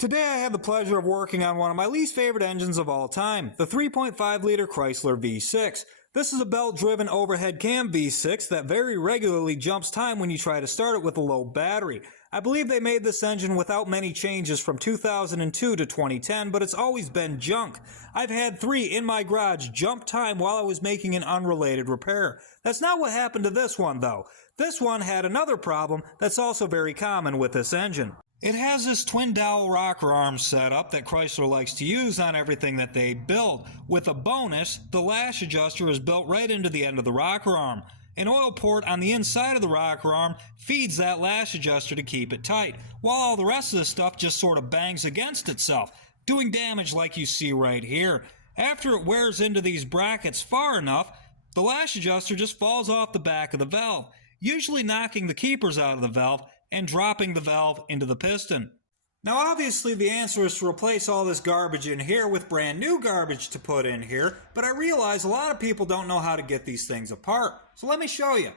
Today I had the pleasure of working on one of my least favorite engines of all time, the 3.5-liter Chrysler V6. This is a belt-driven overhead cam V6 that very regularly jumps time when you try to start it with a low battery. I believe they made this engine without many changes from 2002 to 2010, but it's always been junk. I've had 3 in my garage jump time while I was making an unrelated repair. That's not what happened to this one though. This one had another problem that's also very common with this engine. It has this twin dowel rocker arm setup that Chrysler likes to use on everything that they build. With a bonus, the lash adjuster is built right into the end of the rocker arm. An oil port on the inside of the rocker arm feeds that lash adjuster to keep it tight, while all the rest of the stuff just sort of bangs against itself, doing damage like you see right here. After it wears into these brackets far enough, the lash adjuster just falls off the back of the valve, usually knocking the keepers out of the valve and dropping the valve into the piston. Now obviously the answer is to replace all this garbage in here with brand new garbage to put in here, but I realize a lot of people don't know how to get these things apart. So let me show you.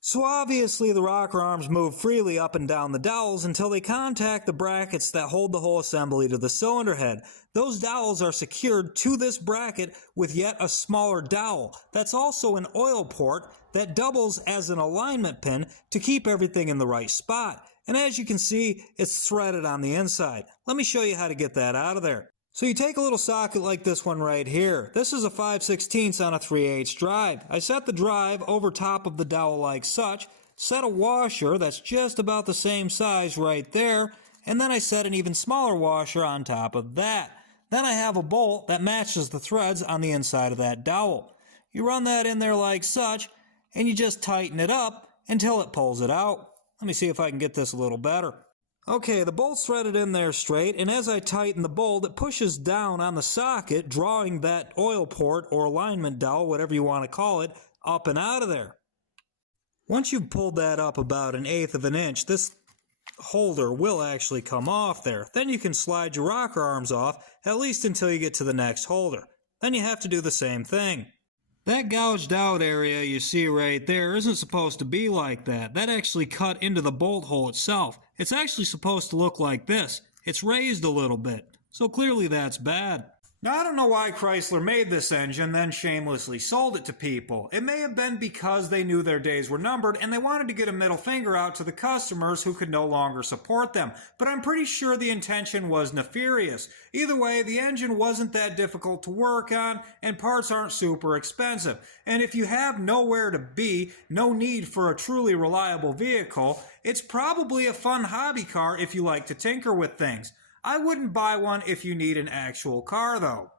So obviously the rocker arms move freely up and down the dowels until they contact the brackets that hold the whole assembly to the cylinder head. Those dowels are secured to this bracket with yet a smaller dowel. That's also an oil port that doubles as an alignment pin to keep everything in the right spot. And as you can see, it's threaded on the inside. Let me show you how to get that out of there. So you take a little socket like this one right here. This is a 5/16 on a 3/8 drive. I set the drive over top of the dowel like such, set a washer that's just about the same size right there, and then I set an even smaller washer on top of that. Then I have a bolt that matches the threads on the inside of that dowel. You run that in there like such, and you just tighten it up until it pulls it out. Let me see if I can get this a little better. Okay, the bolt's threaded in there straight, and as I tighten the bolt, it pushes down on the socket, drawing that oil port or alignment dowel, whatever you want to call it, up and out of there. Once you've pulled that up about 1/8 of an inch, this holder will actually come off there. Then you can slide your rocker arms off, at least until you get to the next holder. Then you have to do the same thing. That gouged out area you see right there isn't supposed to be like that. That actually cut into the bolt hole itself. It's actually supposed to look like this. It's raised a little bit. So clearly that's bad. Now I don't know why Chrysler made this engine, then shamelessly sold it to people. It may have been because they knew their days were numbered and they wanted to get a middle finger out to the customers who could no longer support them. But I'm pretty sure the intention was nefarious. Either way, the engine wasn't that difficult to work on and parts aren't super expensive. And if you have nowhere to be, no need for a truly reliable vehicle, it's probably a fun hobby car if you like to tinker with things. I wouldn't buy one if you need an actual car though.